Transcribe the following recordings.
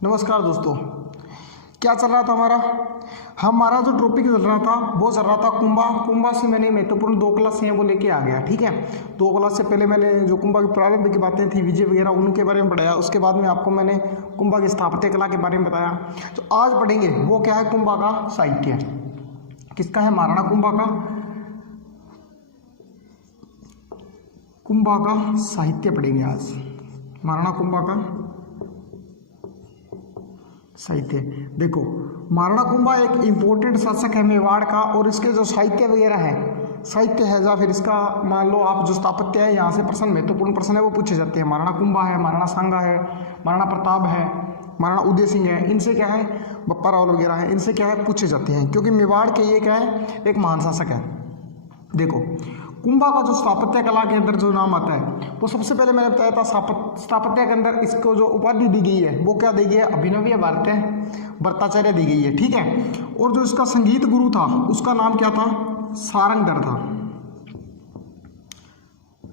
नमस्कार दोस्तों, क्या चल रहा था हमारा जो टॉपिक चल रहा था वो चल रहा था कुंभा से मैंने महत्वपूर्ण 2 क्लास हैं वो लेके आ गया। ठीक है, 2 क्लास से पहले मैंने जो कुंभा की प्रारंभ की बातें थी, विजय वगैरह, उनके बारे में पढ़ाया। उसके बाद में आपको मैंने कुंभा की स्थापत्य कला के बारे में बताया। तो आज पढ़ेंगे वो क्या है, कुंभा का साहित्य। किसका है? महाराणा कुंभा का साहित्य पढ़ेंगे आज। महाराणा कुंभा का साहित्य। देखो, महाराणा कुंभा एक इम्पोर्टेंट शासक है मेवाड़ का, और इसके जो साहित्य वगैरह है, या फिर इसका मान लो आप जो स्थापत्य है, यहाँ से प्रश्न, महत्वपूर्ण प्रश्न है वो पूछे जाते हैं। महाराणा कुंभा है, महाराणा सांगा है, महाराणा प्रताप है, महाराणा उदय सिंह है, इनसे क्या है, बप्पा रावल वगैरह है, इनसे क्या है, पूछे जाते हैं, क्योंकि मेवाड़ के ये क्या है, एक महान शासक है। देखो, कुंभा का जो स्थापत्य कला के अंदर जो नाम आता है, वो सबसे पहले मैंने बताया था स्थापत्य के अंदर इसको जो उपाधि दी गई है वो क्या दी गई है, अभिनवीय भट्टाचार्य दी गई है। ठीक है, और जो इसका संगीत गुरु था उसका नाम क्या था, सारंगधर था।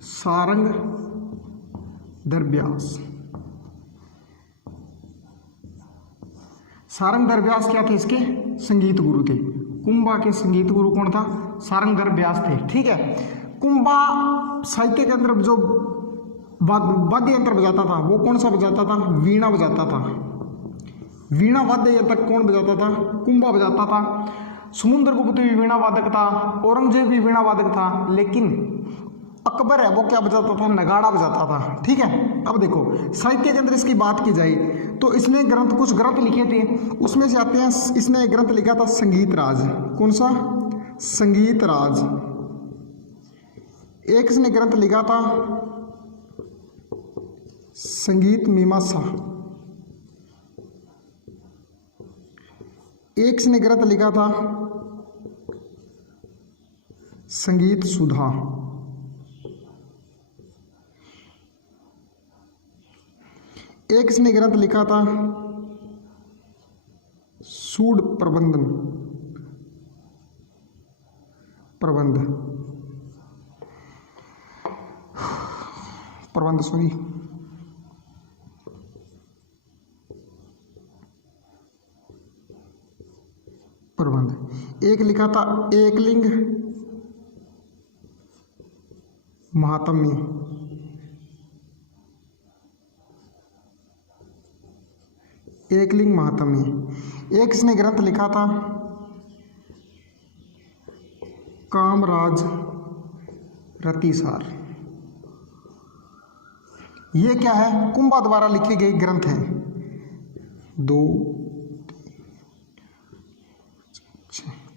सारंगधर व्यास क्या थे, इसके संगीत गुरु थे। कुंभा के संगीत गुरु कौन था? सारंगधर व्यास थे। ठीक है, कुंभा साहित्य के अंदर जो वाद्य यंत्र बजाता था वो कौन सा बजाता था? वीणा बजाता था। वीणा वाद्य यंत्र कौन बजाता था? कुंभा बजाता था। समुद्रगुप्त भी वीणा वादक था, औरंगजेब भी वीणा वादक था, लेकिन अकबर है वो क्या बजाता था? नगाड़ा बजाता था। ठीक है, अब देखो साहित्य के अंदर इसकी बात की जाए तो इसने कुछ ग्रंथ लिखे थे, उसमें से आते हैं, इसने एक ग्रंथ लिखा था संगीत राज। कौन सा? संगीत राज। एक इसने ग्रंथ लिखा था संगीत मीमांसा। एक इसने ग्रंथ लिखा था संगीत सुधा। एक इसने ग्रंथ लिखा था सूड प्रबंध। एक लिखा था एकलिंग महात्म्य। एक इसने ग्रंथ लिखा था कामराज रतिसार। ये क्या है? कुंभा द्वारा लिखे गए ग्रंथ हैं। 2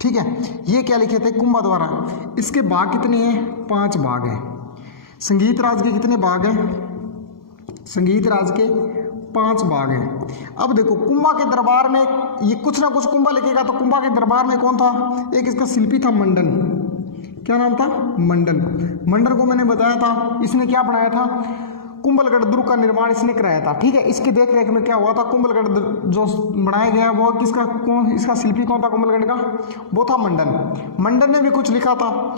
ठीक है, ये क्या लिखे थे? कुंभा द्वारा। इसके भाग कितने हैं? 5 भाग हैं। संगीत राज के कितने भाग हैं? संगीत राज के 5 भाग हैं। अब देखो, कुंभा के दरबार में ये कुछ ना कुछ कुंभा लिखेगा, तो कुंभा के दरबार में कौन था? एक इसका शिल्पी था मंडन। क्या नाम था? मंडन को मैंने बताया था, इसने क्या बनाया था? कुंभलगढ़ दुर्ग का निर्माण इसने कराया था। ठीक है, इसके देख रेख में क्या हुआ था? कुंभलगढ़ जो बनाया गया वो इसका शिल्पी कौन था कुंभलगढ़ का? वो था मंडन ने भी कुछ लिखा था।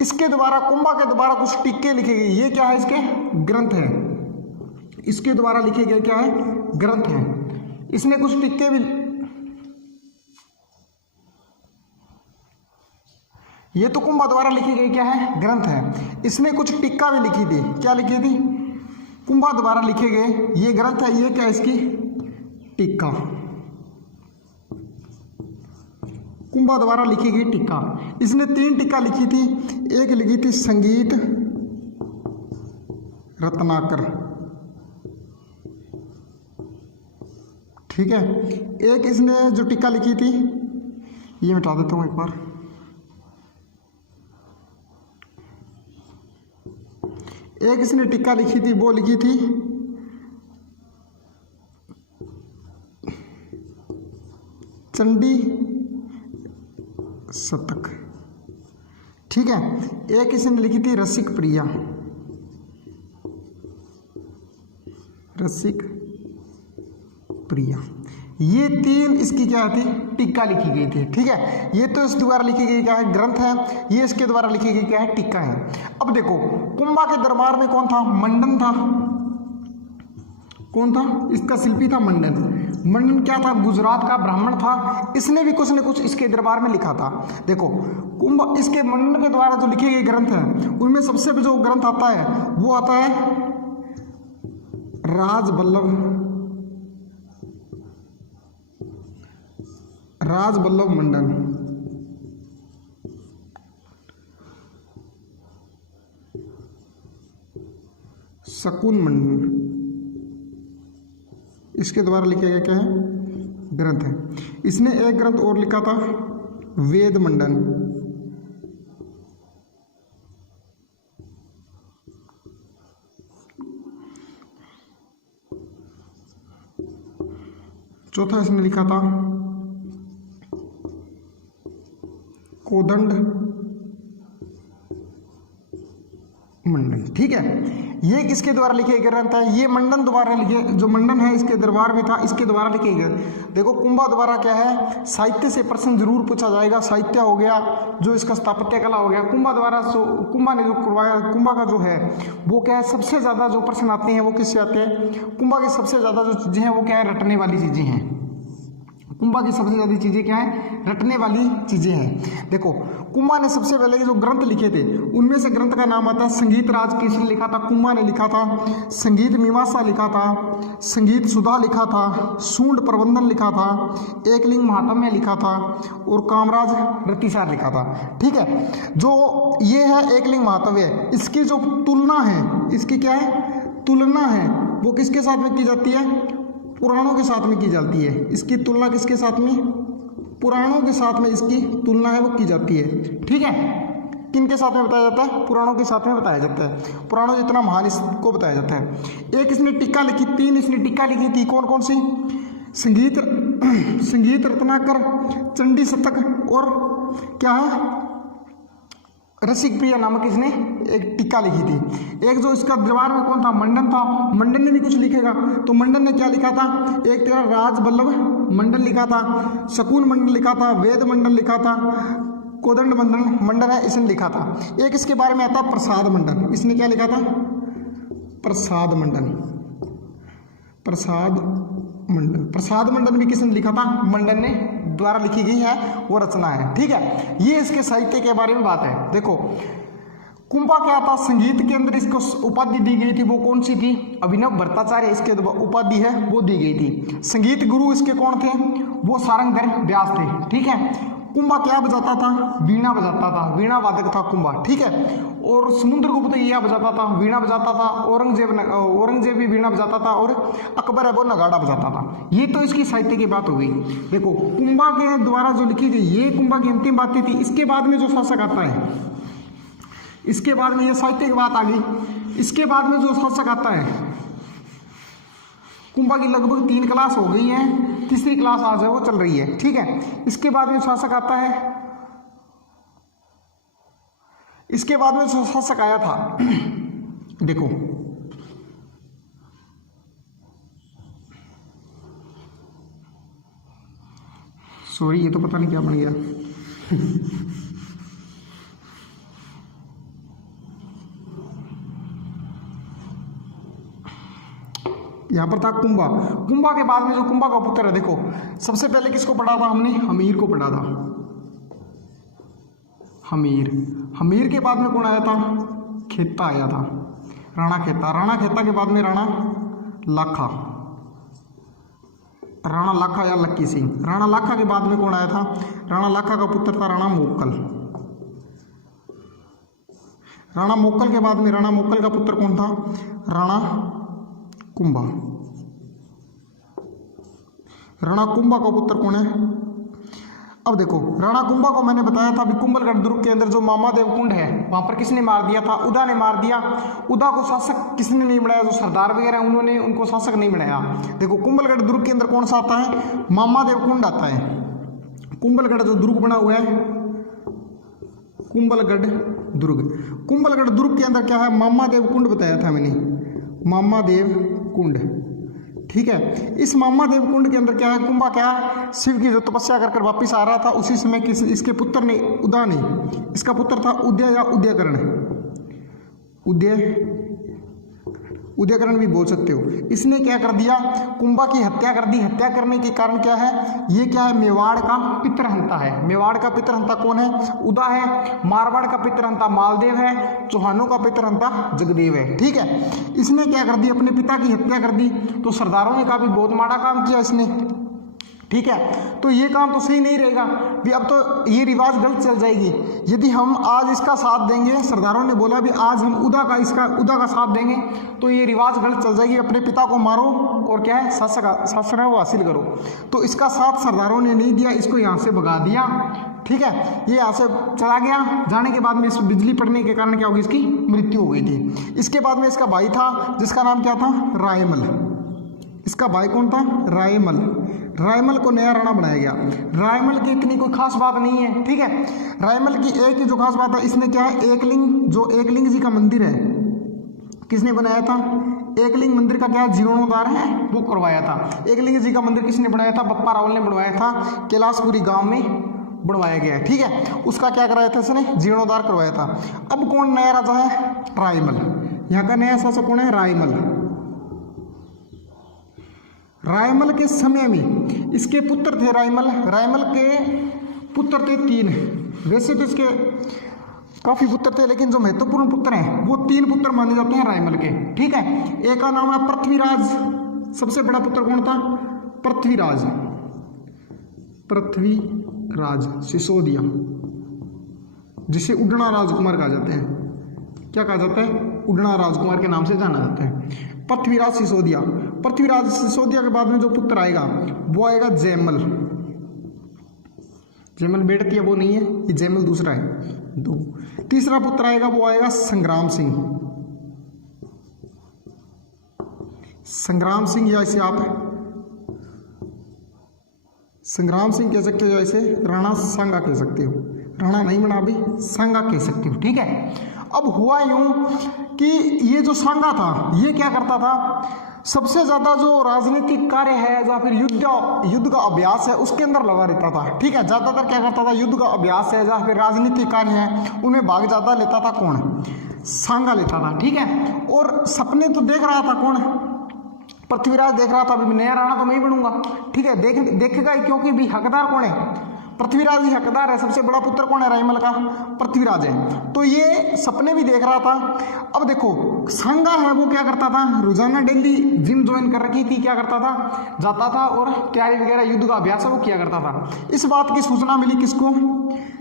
इसके द्वारा, कुंभा के द्वारा कुछ टिक्के लिखे गए। ये क्या है? इसके ग्रंथ है। इसके द्वारा लिखे गए क्या है? ग्रंथ है। इसने कुछ टिक्के भी, ये तो कुंभा द्वारा लिखी गई क्या है? ग्रंथ है। इसने कुछ टिक्का भी लिखी थी। क्या लिखी थी? कुंभा द्वारा लिखे गए ये ग्रंथ है। ये क्या है? इसकी टिक्का। कुंभा द्वारा लिखी गई टिक्का। इसने 3 टिक्का लिखी थी। एक लिखी थी संगीत रत्नाकर। ठीक है, एक इसने जो टिक्का लिखी थी, ये मिटा देता हूं एक बार। एक इसने टिक्का लिखी थी, वो लिखी थी चंडी शतक। ठीक है, एक इसने लिखी थी रसिक प्रिया। ये 3 इसकी क्या थी? टिक्का लिखी गई थी। ठीक है, ये तो इस द्वारा लिखी गई क्या है? ग्रंथ है। ये इसके द्वारा लिखी गई क्या है? टिक्का है। अब देखो, कुंभा के दरबार में कौन था? मंडन था। कौन था? इसका शिल्पी था मंडन। मंडन क्या था, गुजरात का ब्राह्मण था, इसने भी कुछ न कुछ इसके दरबार में लिखा था। देखो कुंभ इसके मंडन के द्वारा जो लिखे गए ग्रंथ हैं उनमें सबसे जो ग्रंथ आता है वो आता है राजबल्लभ मंडन। शकुन मंडन, इसके द्वारा लिखे गए क्या है, ग्रंथ है। इसने एक ग्रंथ और लिखा था वेद मंडन। चौथा इसने लिखा था कोदंड मंडन। ठीक है, ये किसके द्वारा लिखे गए ग्रंथ है, ये मंडन द्वारा लिखे, जो मंडन है इसके दरबार में था, इसके द्वारा लिखे गए। देखो कुंभा द्वारा क्या है, साहित्य से प्रश्न जरूर पूछा जाएगा। साहित्य हो गया, जो इसका स्थापत्य कला हो गया, कुंभा द्वारा कुंभा ने जो करवाया, कुंभा का जो है वो क्या है, सबसे ज़्यादा जो प्रश्न आते हैं वो किससे आते हैं, कुंभा की सबसे ज़्यादा जो चीज़ें हैं वो क्या है, रटने वाली चीज़ें हैं। कुंभा की सबसे ज़्यादा चीज़ें क्या है, रटने वाली चीज़ें हैं। देखो कुंभा ने सबसे पहले जो ग्रंथ लिखे थे उनमें से ग्रंथ का नाम आता है संगीत राज, किसने लिखा था, कुंभा ने लिखा था। संगीत मीमांसा लिखा था, संगीत सुधा लिखा था, सूंड प्रबंधन लिखा था, एकलिंग महात्म्य लिखा था और कामराज रतिसार लिखा था। ठीक है, जो ये है एकलिंग महात्म्य, इसकी जो तुलना है, इसकी क्या है, तुलना है, वो किसके साथ में की जाती है, पुराणों के साथ में की जाती है। इसकी तुलना किसके साथ में, पुराणों के साथ में इसकी तुलना है वो की जाती है। ठीक है, किन के साथ में बताया जाता है, पुराणों के साथ में बताया जाता है। पुराणों जितना महान इसको बताया जाता है। एक इसने टीका लिखी, 3 इसने टीका लिखी थी, कौन कौन सी, संगीत रत्नाकर, चंडी शतक और क्या है, रसिक प्रिया नामक इसने एक टीका लिखी थी। एक जो इसका दरबार में कौन था, मंडन था, मंडन ने भी कुछ लिखेगा। तो मंडन ने क्या लिखा था, एक तेरा राजबल्लभ मंडन लिखा था, शकुन मंडन लिखा था, वेद मंडन लिखा था, कोदंड मंडन है इसने लिखा था। एक इसके बारे में आता प्रसाद मंडन, इसने क्या लिखा था, प्रसाद मंडन। प्रसाद मंडन भी किसने लिखा था, मंडन ने द्वारा लिखी गई है वो रचना है। ठीक है, ये इसके साहित्य के बारे में बात है। देखो कुंभा क्या था, संगीत के अंदर इसको उपाधि दी गई थी, वो कौन सी थी, अभिनव भट्टाचार्य इसके उपाधि है वो दी गई थी। संगीत गुरु इसके कौन थे, वो सारंगधर व्यास थे। ठीक है, कुंभा क्या बजाता था, वीणा बजाता था, वीणा वादक था कुंभा। ठीक है, और समुद्रगुप्त यह बजाता था, वीणा बजाता था, औरंगजेब भी वीणा बजाता था और अकबर है वो नगाड़ा बजाता था। ये तो इसकी साहित्य की बात हो गई। देखो कुंभा के द्वारा जो लिखी गई ये कुंभा की अंतिम बातें थी। इसके बाद में जो शासक आता है, इसके बाद में ये साहित्य की बात आ गई। इसके बाद में जो शासक आता है, कुंभा की लगभग 3 क्लास हो गई हैं, तीसरी क्लास आज है वो चल रही है। ठीक है, इसके बाद में शासक आता है, इसके बाद में जो शासक आया था देखो सॉरी ये तो पता नहीं क्या बन गया यहां पर था कुंभा। कुंभा के बाद में जो कुंभा का पुत्र है, देखो सबसे पहले किसको पढ़ा था हमने, हमीर को पढ़ा था। हमीर के बाद में कौन आया था, खेता आया था, राणा खेता के बाद में राणा लाखा या लक्की सिंह। राणा लाखा के बाद में कौन आया था, राणा लाखा का पुत्र था राणा मोक्कल। राणा मोक्कल के बाद में राणा मोक्कल का पुत्र कौन था, राणा कुंभा। राणा कुंभा का पुत्र कौन है, अब देखो राणा कुंभा को मैंने बताया था अभी, कुंभलगढ़ दुर्ग के अंदर जो मामादेव कुंड है वहां पर किसने मार दिया था, उदा ने मार दिया। उदा को शासक किसने नहीं बनाया, जो सरदार वगैरह उन्होंने उनको शासक नहीं बनाया। देखो कुंभलगढ़ दुर्ग के अंदर कौन सा आता है, मामादेव कुंड आता है। कुंभलगढ़ जो दुर्ग बना हुआ है, कुंभलगढ़ दुर्ग के अंदर क्या है, मामादेव कुंड बताया था मैंने, मामादेव कुंड। ठीक है, इस मामादेव कुंड के अंदर क्या है, कुंभा क्या है, शिव की जो तपस्या कर वापिस आ रहा था, उसी समय इसके पुत्र ने, उदा ने, इसका पुत्र था उदय या उदयकरण, उदयकरण भी बोल सकते हो। इसने क्या कर दिया, कुंभा की हत्या कर दी। हत्या करने के कारण क्या है, ये क्या है, मेवाड़ का पितृहंता है। मेवाड़ का पितृहंता कौन है, उदा है। मारवाड़ का पितृहंता मालदेव है। चौहानों का पितृहंता जगदेव है। ठीक है, इसने क्या कर दी, अपने पिता की हत्या कर दी। तो सरदारों ने कहा भी बहुत माड़ा काम किया इसने। ठीक है, तो ये काम तो सही नहीं रहेगा भी, अब तो ये रिवाज गलत चल जाएगी। यदि हम आज इसका साथ देंगे, सरदारों ने बोला भी आज हम उदा का साथ देंगे तो ये रिवाज गलत चल जाएगी, अपने पिता को मारो और क्या है शासन है वो हासिल करो। तो इसका साथ सरदारों ने नहीं दिया, इसको यहाँ से भगा दिया। ठीक है, ये यहाँ से चला गया। जाने के बाद में इस बिजली पड़ने के कारण क्या होगी, इसकी मृत्यु हो गई थी। इसके बाद में इसका भाई था जिसका नाम क्या था, रायमल। इसका भाई कौन था, रायमल। रायमल को नया राणा बनाया गया। रायमल की इतनी कोई खास बात नहीं है। ठीक है, रायमल की एक ही जो खास बात है, इसने क्या है, एकलिंग जी का मंदिर है, किसने बनाया था, एकलिंग मंदिर का क्या जीर्णोद्धार है वो करवाया था। एकलिंग जी का मंदिर किसने बनाया था, बप्पा रावल ने बनवाया था। कैलाशपुरी गांव में बनवाया गया है। ठीक है, उसका क्या कराया था, इसने जीर्णोद्धार करवाया था। अब कौन नया राजा है, रायमल। यहाँ का नया शासक कौन है, रायमल। रायमल के समय में इसके पुत्र थे रायमल। रायमल के पुत्र थे 3। वैसे तो इसके काफी पुत्र थे, लेकिन जो महत्वपूर्ण पुत्र हैं वो 3 पुत्र माने जाते हैं रायमल के। ठीक है, एक का नाम है पृथ्वीराज। सबसे बड़ा पुत्र कौन था, पृथ्वीराज। पृथ्वीराज सिसोदिया, जिसे उड़ना राजकुमार कहा जाता है। क्या कहा जाता है, उड़ना राजकुमार के नाम से जाना जाता है, पृथ्वीराज सिसोदिया। पृथ्वीराज सिसोदिया के बाद में जो पुत्र आएगा वो आएगा जयमल। जयमल बेटती है वो नहीं है, ये जयमल दूसरा है, 2। तीसरा पुत्र आएगा वो आएगा संग्राम सिंह। संग्राम सिंह, या इसे आप संग्राम सिंह कह सकते हो, या इसे राणा सांगा कह सकते हो। राणा नहीं बना अभी, सांगा कह सकते हो। ठीक है, अब हुआ यूं कि ये जो सांगा था ये क्या करता था, सबसे ज्यादा जो राजनीतिक कार्य है या फिर युद्ध का अभ्यास है उसके अंदर लगा रहता था। ठीक है, ज्यादातर क्या करता था, युद्ध का अभ्यास है या फिर राजनीतिक कार्य है उनमें भाग ज्यादा लेता था। कौन, सांगा लेता था। ठीक है, और सपने तो देख रहा था कौन, पृथ्वीराज देख रहा था अभी नया राणा तो मैं ही बनूंगा। ठीक है, देखेगा ही, क्योंकि भी हकदार कौन है, पृथ्वीराज ही हकदार है। सबसे बड़ा पुत्र कौन है रायमल का, पृथ्वीराज है। तो ये सपने भी देख रहा था। अब देखो सांगा है वो क्या करता था, रोजाना डेली जिम ज्वाइन कर रखी थी, क्या करता था, जाता था और तैयारी वगैरह युद्ध का अभ्यास है वो किया करता था। इस बात की सूचना मिली किसको,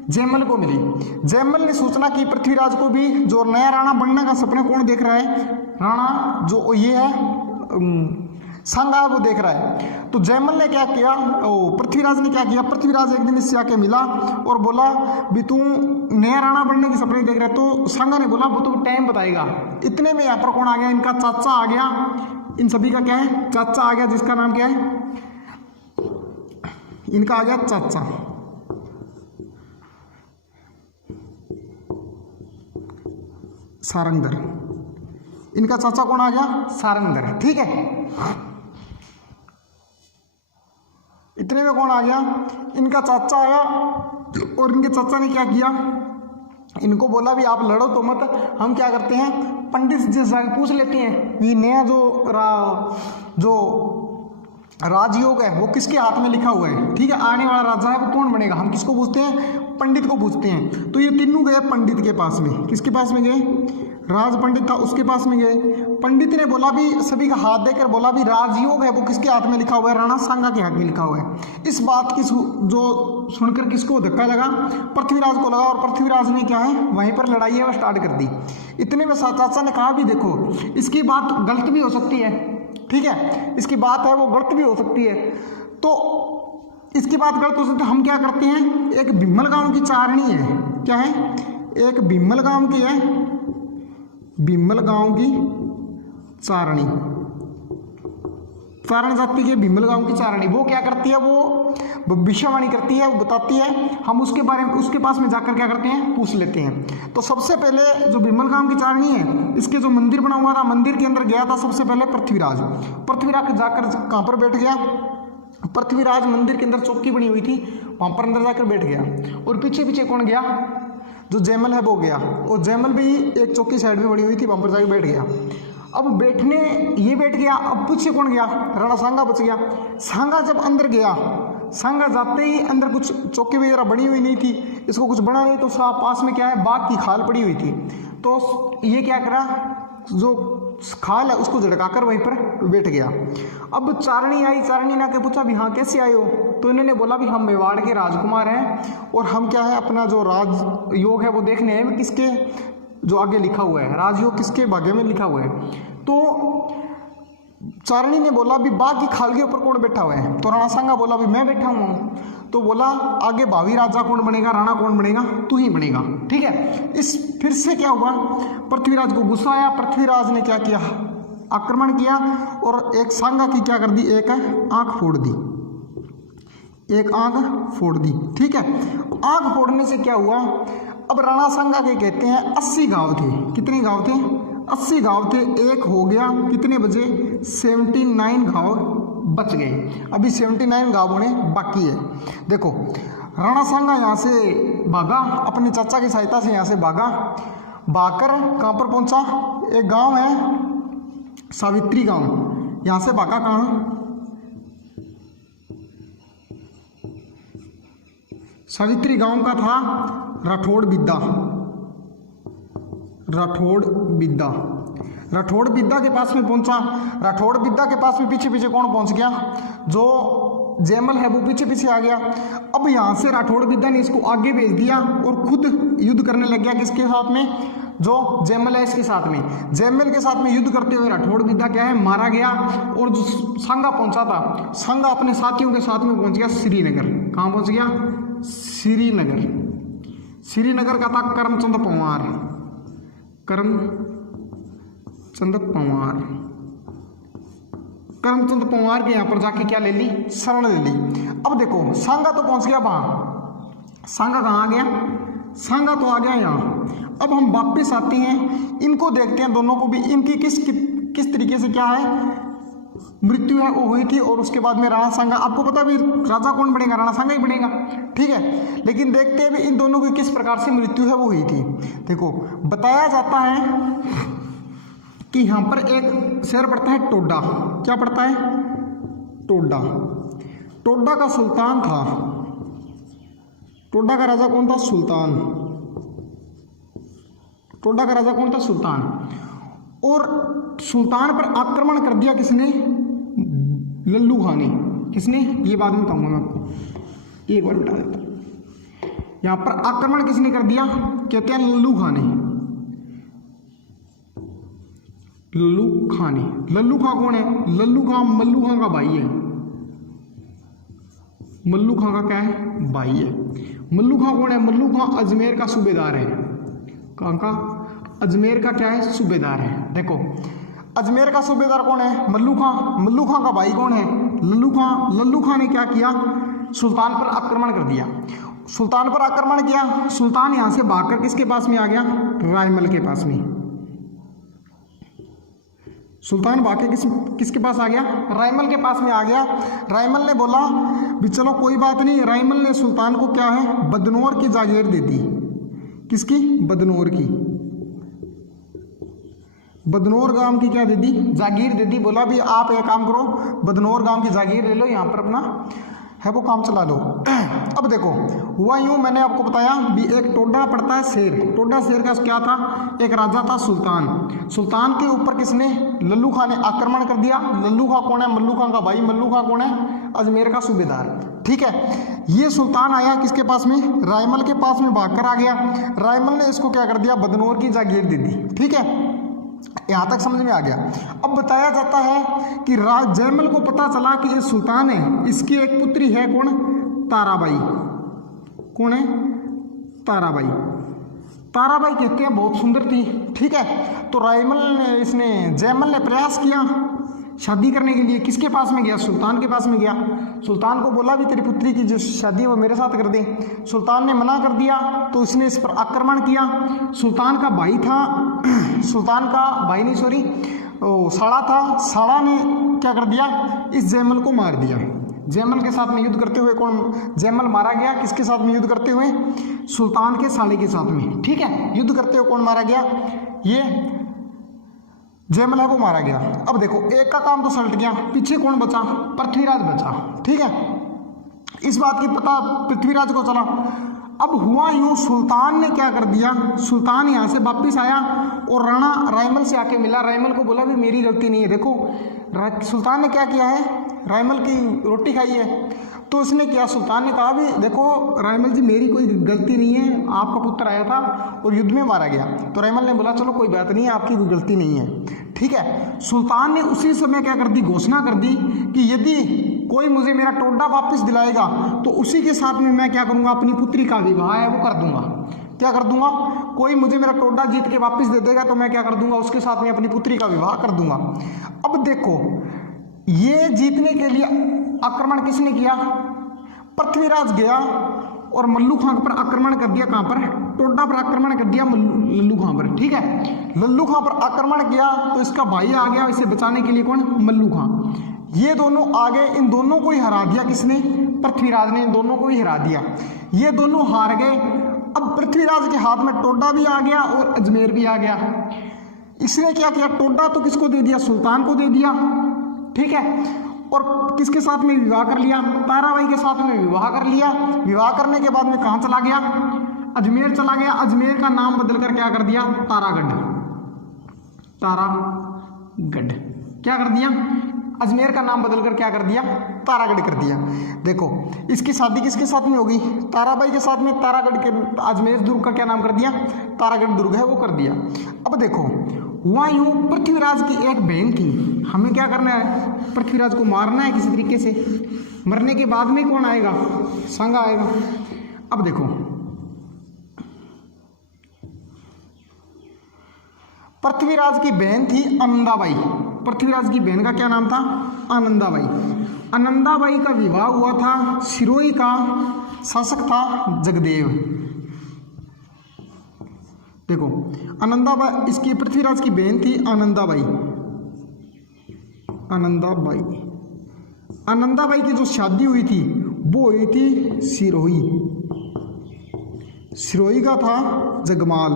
जयमल को मिली। जयमल ने सूचना की पृथ्वीराज को भी, जो नया राणा बनने का सपना कौन देख रहा है, राणा जो ये है सांगा वो देख रहा है। तो जयमल ने क्या किया, पृथ्वीराज ने क्या किया, पृथ्वीराज एक दिन इससे आके मिला और बोला भी तू नया राणा बनने की सपने देख रहा है। तो सांगा ने बोला वो तो टाइम बताएगा। इतने में यहाँ पर कौन आ गया, इनका चाचा आ गया। इन सभी का क्या है, चाचा आ गया, जिसका नाम क्या है, इनका आ गया चाचा, सारंगधर। इनका चाचा कौन आ गया, सारंगधर। ठीक है, इतने में कौन आ गया, इनका चाचा आया और इनके चाचा ने क्या किया, इनको बोला भी आप लड़ो तो मत, हम क्या करते हैं पंडित जी से पूछ लेते हैं ये नया जो राजयोग है वो किसके हाथ में लिखा हुआ है। ठीक है, आने वाला राजा है वो कौन बनेगा, हम किसको पूछते हैं, पंडित को पूछते हैं। तो ये तीनों गए पंडित के पास में। किसके पास में गए, राज पंडित था उसके पास में गए। पंडित ने बोला भी, सभी का हाथ देकर बोला भी राजयोग है वो किसके हाथ में लिखा हुआ है, राणा सांगा के हाथ में लिखा हुआ है। इस बात की जो सुनकर किसको धक्का लगा, पृथ्वीराज को लगा। और पृथ्वीराज ने क्या है वहीं पर लड़ाई है वो स्टार्ट कर दी। इतने में चाचा ने कहा भी देखो इसकी बात गलत भी हो सकती है। ठीक है, इसकी बात है वो गलत भी हो सकती है। तो इसकी बात गलत हो सकती है, हम क्या करते हैं, एक बिम्मल गांव की चारणी है, क्या है, एक बिम्मल गांव की है, बिम्मल गांव की चारणी, चारण जाति के बिम्मल गांव की चारणी। वो क्या करती है, वो भविष्यवाणी करती है, वो बताती है, हम उसके बारे में उसके पास में जाकर क्या करते हैं, पूछ लेते हैं। तो सबसे पहले जो बिम्मल गांव की चारणी है, इसके जो मंदिर बना हुआ था, मंदिर के अंदर गया था सबसे पहले पृथ्वीराज। पृथ्वीराज जाकर कहाँ पर बैठ गया, पृथ्वीराज मंदिर के अंदर चौकी बनी हुई थी वहां पर अंदर जाकर बैठ गया। और पीछे पीछे कौन गया, जो जयमल है वो गया। और जयमल भी एक चौकी साइड में बनी हुई थी वहां पर जाकर बैठ गया। अब बैठने ये बैठ गया, अब पीछे कौन गया, राणा सांगा बच गया। सांगा जब अंदर गया, सांगा जाते ही अंदर कुछ चौकी वगैरह बनी हुई नहीं थी, इसको कुछ बना नहीं, तो पास में क्या है, बाघ की खाल पड़ी हुई थी। तो ये क्या करा, जो खाल है उसको झटकाकर वहीं पर बैठ गया। अब चारणी आई, चारणी ने आके पूछा भी हाँ कैसे आए हो, तो इन्होंने बोला भी हम मेवाड़ के राजकुमार हैं और हम क्या है अपना जो राज योग है वो देखने हैं किसके जो आगे लिखा हुआ है, राजयोग किसके भाग्य में लिखा हुआ है। तो चारणी ने बोला भी बाघ की खाल के ऊपर कौन बैठा हुआ है, तो राणा सांगा बोला भी मैं बैठा हूँ। तो बोला आगे भावी राजा कौन बनेगा, राणा कौन बनेगा, तू ही बनेगा। ठीक है, इस फिर से क्या हुआ, पृथ्वीराज को गुस्सा आया, पृथ्वीराज ने क्या किया, आक्रमण किया और एक सांगा की क्या कर दी, एक आंख फोड़ दी, एक आंख फोड़ दी। ठीक है, आंख फोड़ने से क्या हुआ, अब राणा सांगा के कहते हैं 80 गांव थे, कितने गांव थे, 80 गांव थे, एक हो गया, कितने बजे, 79 गांव बच गए, अभी 79 गांव होने बाकी है। देखो राणा सांगा यहाँ से भागा, अपने चाचा की सहायता से यहाँ से भागा, भागकर कहाँ पर पहुँचा, एक गांव है सावित्री गांव, यहाँ से भागा कहाँ, सावित्री गांव का था राठौड़ बिद्दा, राठौड़ बिद्दा, राठौड़ बिद्दा के पास में पहुंचा। राठौड़ बिद्दा के पास में पीछे पीछे कौन पहुंच गया, जो जयमल है वो पीछे पीछे आ गया। अब यहाँ से राठौड़ बिद्दा ने इसको आगे भेज दिया और खुद युद्ध करने लग गया, किसके साथ में, जो जयमल है इसके साथ में। जयमल के साथ में युद्ध करते हुए राठौड़ बिद्दा क्या है, मारा गया। और जो सांगा पहुंचा था, सांगा अपने साथियों के साथ में पहुंच गया श्रीनगर। कहाँ पहुंच गया, श्रीनगर। श्रीनगर का था करमचंद पंवार, करमचंद पंवार, करमचंद पंवार के यहाँ पर जाके क्या ले ली, शरण ले ली। अब देखो सांगा तो पहुंच गया वहां, सांगा कहाँ आ गया, सांगा तो आ गया यहाँ। अब हम वापिस आते हैं, इनको देखते हैं दोनों को भी, इनकी किस तरीके से क्या है मृत्यु है वो हुई थी। और उसके बाद में राणा सांगा, आपको पता भी राजा कौन बनेगा, राणा सांगा ही बनेगा। ठीक है, लेकिन देखते हैं भी इन दोनों की किस प्रकार से मृत्यु है वो हुई थी। देखो बताया जाता है कि यहाँ पर एक शहर पड़ता है टोडा, क्या पड़ता है, टोडा। टोडा का सुल्तान था, टोडा का राजा कौन था, सुल्तान। टोडा का राजा कौन था, सुल्तान। और सुल्तान पर आक्रमण कर दिया किसने, लल्लू खां ने। किसने, ये बाद में कहूंगा मैं आपको, एक बार बता देता हूं। यहां पर आक्रमण किसने कर दिया, कहते हैं लल्लू खां ने, लल्लू खां ने। लल्लू खां कौन है, लल्लू खां मल्लू खां का भाई है, मल्लू खां का क्या है, भाई है। मल्लू खां कौन है, मल्लू खां अजमेर का सूबेदार है। कहां का, अजमेर का क्या है, सूबेदार है। देखो अजमेर का सूबेदार कौन है, मल्लू खां। मल्लू खां का भाई कौन है, लल्लू खां। लल्लू खां ने क्या किया, सुल्तान पर आक्रमण कर दिया। सुल्तान पर आक्रमण किया, सुल्तान यहां से भागकर किसके पास में आ गया, रायमल के पास में। सुल्तान भाग के किसके पास आ गया, रायमल के पास में आ गया। रायमल ने बोला भी चलो कोई बात नहीं। रायमल ने सुल्तान को क्या है, बदनौर की जागीर दे दी। किसकी, बदनौर की, बदनौर गांव की क्या दे दी, जागीर दे दी। बोला भी आप एक काम करो, बदनौर गांव की जागीर ले लो, यहाँ पर अपना है वो काम चला लो। अब देखो हुआ यूं, मैंने आपको बताया भी एक टोडा पड़ता है शेर। टोडा शेर का क्या था, एक राजा था सुल्तान। सुल्तान के ऊपर किसने, लल्लू खां ने आक्रमण कर दिया। लल्लू खां कौन है, मल्लू खां का भाई। मल्लू खां कौन है, अजमेर का सूबेदार। ठीक है, ये सुल्तान आया किसके पास में, रायमल के पास में भागकर आ गया। रायमल ने इसको क्या कर दिया, बदनौर की जागीर दे दी। ठीक है, यहां तक समझ में आ गया। अब बताया जाता है कि जयमल को पता चला कि ये सुल्तान है, इसकी एक पुत्री है कौन, ताराबाई। कौन है, ताराबाई। ताराबाई कहते हैं बहुत सुंदर थी। ठीक है, तो जयमल ने प्रयास किया शादी करने के लिए। किसके पास में गया, सुल्तान के पास में गया। सुल्तान को बोला भी तेरी पुत्री की जो शादी है वो मेरे साथ कर दे। सुल्तान ने मना कर दिया, तो इसने इस पर आक्रमण किया। सुल्तान का भाई था, सुल्तान का भाई नहीं सॉरी साड़ा था। साड़ा ने क्या कर दिया, इस जयमल को मार दिया। जयमल के साथ में युद्ध करते हुए कौन, जयमल मारा गया। किसके साथ में युद्ध करते हुए, सुल्तान के साले के साथ में। ठीक है, युद्ध करते हुए कौन मारा गया, ये जयमल है वो मारा गया। अब देखो एक का काम तो सलट गया, पीछे कौन बचा? पृथ्वीराज बचा। ठीक है, इस बात की पता पृथ्वीराज को चला। अब हुआ यूं, सुल्तान ने क्या कर दिया, सुल्तान यहाँ से वापिस आया और राणा रायमल से आके मिला, रायमल को बोला भी मेरी गलती नहीं है। देखो सुल्तान ने क्या किया है, रायमल की रोटी खाई है, तो उसने किया, सुल्तान ने कहा भी देखो रायमल जी मेरी कोई गलती नहीं है, आपका पुत्र आया था और युद्ध में मारा गया। तो रायमल ने बोला चलो कोई बात नहीं है, आपकी कोई गलती नहीं है। ठीक है, सुल्तान ने उसी समय क्या कर दी, घोषणा कर दी कि यदि कोई मुझे मेरा टोडा वापस दिलाएगा तो उसी के साथ में मैं क्या करूँगा, अपनी पुत्री का विवाह है वो कर दूंगा। क्या कर दूंगा? कोई मुझे मेरा टोडा जीत के वापस दे देगा तो मैं क्या कर दूंगा, उसके साथ में अपनी पुत्री का विवाह कर दूंगा। अब देखो ये जीतने के लिए आक्रमण किसने किया? पृथ्वीराज गया और मल्लू खां पर आक्रमण कर दिया। कहां पर? टोडा पर आक्रमण कर दिया, लल्लू खां पर। ठीक है, लल्लू खां पर आक्रमण किया तो इसका भाई आ गया इसे बचाने के लिए, कौन? मल्लू खां। ये दोनों आगे, इन दोनों को ही हरा दिया किसने? पृथ्वीराज ने इन दोनों को ही हरा दिया। ये दोनों हार गए। अब पृथ्वीराज के हाथ में टोडा भी आ गया और अजमेर भी आ गया। इसने क्या किया, टोडा तो किसको दे दिया? सुल्तान को दे दिया। ठीक है, और किसके साथ में विवाह कर लिया? ताराबाई के साथ में विवाह कर लिया। विवाह करने के बाद में कहाँ चला गया? अजमेर चला गया। अजमेर का नाम बदलकर क्या कर दिया? तारागढ़। तारागढ़ क्या कर दिया? अजमेर का नाम बदलकर क्या कर दिया? तारागढ़ कर दिया। देखो इसकी शादी किसके साथ में होगी? ताराबाई के साथ में। तारागढ़ के अजमेर दुर्ग का क्या नाम कर दिया? तारागढ़ दुर्ग है वो कर दिया। अब देखो हुआ यूं, पृथ्वीराज की एक बहन थी। हमें क्या करना है? पृथ्वीराज को मारना है किसी तरीके से। मरने के बाद में कौन आएगा? संगा आएगा। अब देखो पृथ्वीराज की बहन थी आनंदाबाई। पृथ्वीराज की बहन का क्या नाम था? आनंदाबाई। आनंदाबाई का विवाह हुआ था, सिरोही का शासक था जगदेव। देखो आनंदाबाई इसकी पृथ्वीराज की बहन थी आनंदाबाई। आनंदाबाई, आनंदाबाई की जो शादी हुई थी वो हुई थी सिरोही। सिरोही का था जगमाल।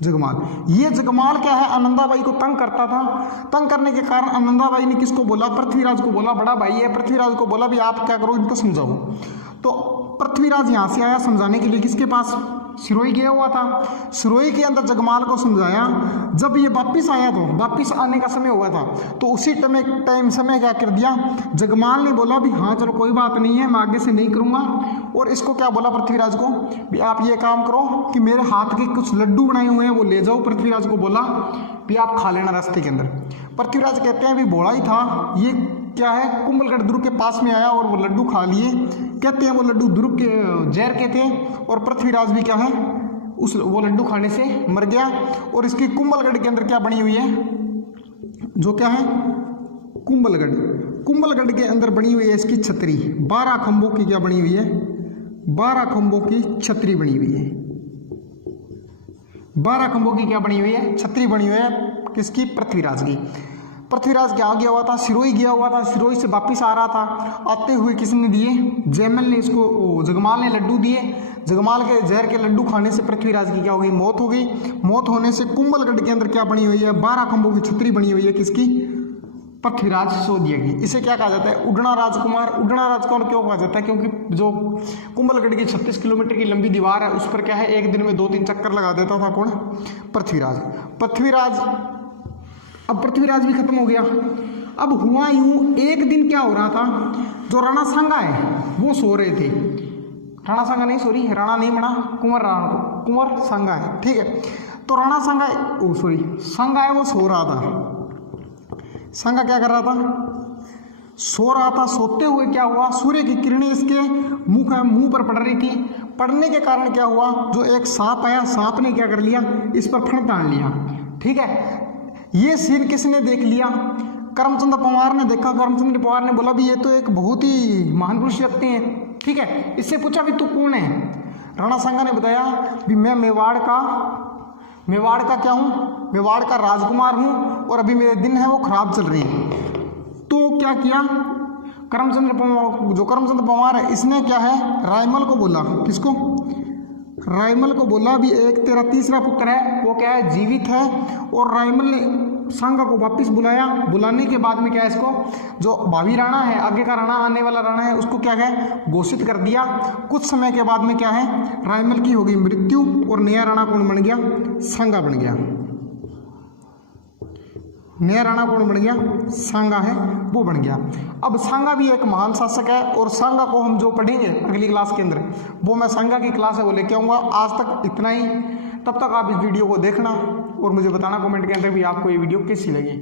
जगमाल, ये जगमाल क्या है, आनंदाबाई को तंग करता था। तंग करने के कारण आनंदाबाई ने किसको बोला? पृथ्वीराज को बोला, बड़ा भाई है। पृथ्वीराज को बोला भी आप क्या करो, इनको समझाओ। तो पृथ्वीराज यहाँ से आया समझाने के लिए, किसके पास? सिरोही गया हुआ था। सिरोही के अंदर जगमाल को समझाया। जब ये वापिस आया तो वापिस आने का समय हुआ था तो उसी टाइम समय क्या कर दिया, जगमाल ने बोला भी हाँ चलो कोई बात नहीं है, मैं आगे से नहीं करूँगा। और इसको क्या बोला पृथ्वीराज को भी आप ये काम करो कि मेरे हाथ के कुछ लड्डू बनाए हुए हैं वो ले जाओ। पृथ्वीराज को बोला भी आप खा लेना रास्ते के अंदर। पृथ्वीराज कहते हैं भी भोला ही था, ये क्या है कुंभलगढ़ दुर्ग के पास में आया और वो लड्डू खा लिए। कहते हैं वो लड्डू दुर्ग के जहर के थे और पृथ्वीराज भी क्या है उस वो लड्डू खाने से मर गया। और इसकी कुंभलगढ़ के अंदर क्या बनी हुई है, जो क्या है कुंभलगढ़, कुंभलगढ़ के अंदर बनी हुई है इसकी छतरी। 12 खंभों की क्या बनी हुई है? 12 खंभों की छतरी बनी हुई है। 12 खंभों की क्या बनी हुई है? छतरी बनी हुई है। किसकी? पृथ्वीराज की। पृथ्वीराज क्या गया हुआ था? सिरोही गया हुआ था। सिरोही से वापिस आ रहा था। आते हुए किसने दिए? जयमल ने इसको, जगमाल ने लड्डू दिए। जगमाल के जहर के लड्डू खाने से पृथ्वीराज की क्या हो गई? मौत हो गई। मौत होने से कुंभलगढ़ के अंदर क्या बनी हुई है? 12 खंभों की छतरी बनी हुई है। किसकी? पृथ्वीराज सोदिया की। इसे क्या कहा जाता है? उड़ना राजकुमार। उड़ना राजकुमार क्यों कहा जाता है? क्योंकि जो कुंभलगढ़ की 36 किलोमीटर की लंबी दीवार है उस पर क्या है एक दिन में 2-3 चक्कर लगा देता था। कौन? पृथ्वीराज। पृथ्वीराज, अब पृथ्वीराज भी खत्म हो गया। अब हुआ यूं, एक दिन क्या हो रहा था, जो राणा सांगा है वो सो रहे थे। राणा सांगा नहीं, सॉरी राणा नहीं बना, कुंवर सांगा है। ठीक है, तो राणा सांगा सांगा है वो सो रहा था। सांगा क्या कर रहा था? सो रहा था। सोते हुए क्या हुआ, सूर्य की किरणें इसके मुंह पर पड़ रही थी। पड़ने के कारण क्या हुआ, जो एक सांप आया, सांप ने क्या कर लिया, इस पर फण तान लिया। ठीक है, ये सीन किसने देख लिया? करमचंद पवार ने देखा। करमचंद पवार ने बोला भी ये तो एक बहुत ही महान पुरुष लगते हैं। ठीक है, इससे पूछा भी तू कौन है? राणा सांगा ने बताया भी मैं मेवाड़ का क्या हूँ, मेवाड़ का राजकुमार हूँ और अभी मेरे दिन है वो खराब चल रहे हैं। तो क्या किया करमचंद पवार है इसने क्या है रायमल को बोला। किसको? रायमल को बोला भी एक तेरा तीसरा पुत्र है वो क्या है, जीवित है। और रायमल ने सांगा को वापस बुलाया। बुलाने के बाद में क्या है, इसको जो भावी राणा है, आगे का राणा, आने वाला राणा है, उसको क्या है, घोषित कर दिया। कुछ समय के बाद में क्या है, रायमल की हो गई मृत्यु और नया राणा कौन बन गया, सांगा बन गया। नया राणा कौन बन गया, सांगा है वो बन गया। अब सांगा भी एक महान शासक है और सांगा को हम जो पढ़ेंगे अगली क्लास के अंदर, वो मैं सांगा की क्लास है वो लेके आऊँगा। आज तक इतना ही, तब तक आप इस वीडियो को देखना और मुझे बताना कमेंट के अंदर भी आपको ये वीडियो कैसी लगी।